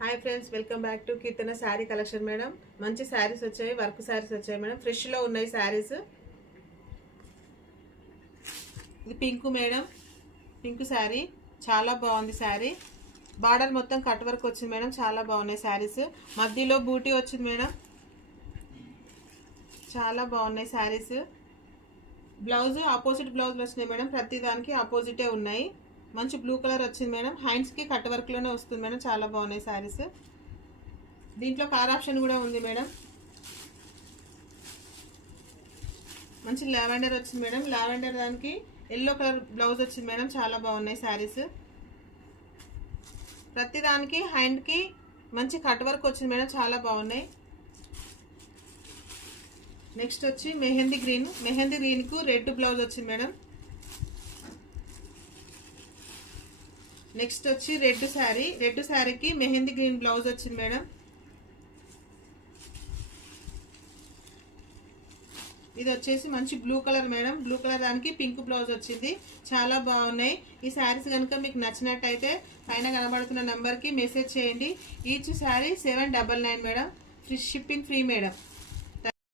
Hi friends, welcome back to Keerthana sari collection. Madam మంచి శారీస్ వచ్చాయి, work saris వచ్చాయి మేడం. ఫ్రెష్లో ఉన్నాయి శారీస్. ఇది పింక్ మేడం, పింక్ శారీ చాలా బాగుంది. శారీ బార్డర్ మొత్తం కట్ వర్క్ వచ్చింది మేడం, చాలా బాగున్నాయి శారీస్. మధ్యలో బూటీ వచ్చింది మేడం, చాలా బాగున్నాయి శారీస్. బ్లౌజ్ ఆపోజిట్ బ్లౌజ్లు వచ్చినాయి మేడం, ప్రతి దానికి ఆపోజిటే ఉన్నాయి. మంచి బ్లూ కలర్ వచ్చింది మేడం, హ్యాండ్స్కి కట్ వర్క్లోనే వస్తుంది మేడం, చాలా బాగున్నాయి శారీస్. దీంట్లో కలర్ ఆప్షన్ కూడా ఉంది మేడం. మంచి లావెండర్ వచ్చింది మేడం, లావెండర్ దానికి ఎల్లో కలర్ బ్లౌజ్ వచ్చింది మేడం, చాలా బాగున్నాయి శారీస్. ప్రతి దానికి హ్యాండ్కి మంచి కట్ వర్క్ వచ్చింది మేడం, చాలా బాగున్నాయి. నెక్స్ట్ వచ్చి మెహందీ గ్రీన్, మెహందీ గ్రీన్కు రెడ్ బ్లౌజ్ వచ్చింది మేడం. నెక్స్ట్ వచ్చి రెడ్ శారీ, రెడ్ శారీకి మెహందీ గ్రీన్ బ్లౌజ్ వచ్చింది మేడం. ఇది వచ్చేసి మంచి blue colour madam, blue colour దానికి పింక్ బ్లౌజ్ వచ్చింది, చాలా బాగున్నాయి. ఈ శారీస్ కనుక మీకు నచ్చినట్టయితే పైన కనబడుతున్న నెంబర్కి మెసేజ్ చేయండి. Each sari 799 madam, free shipping free madam.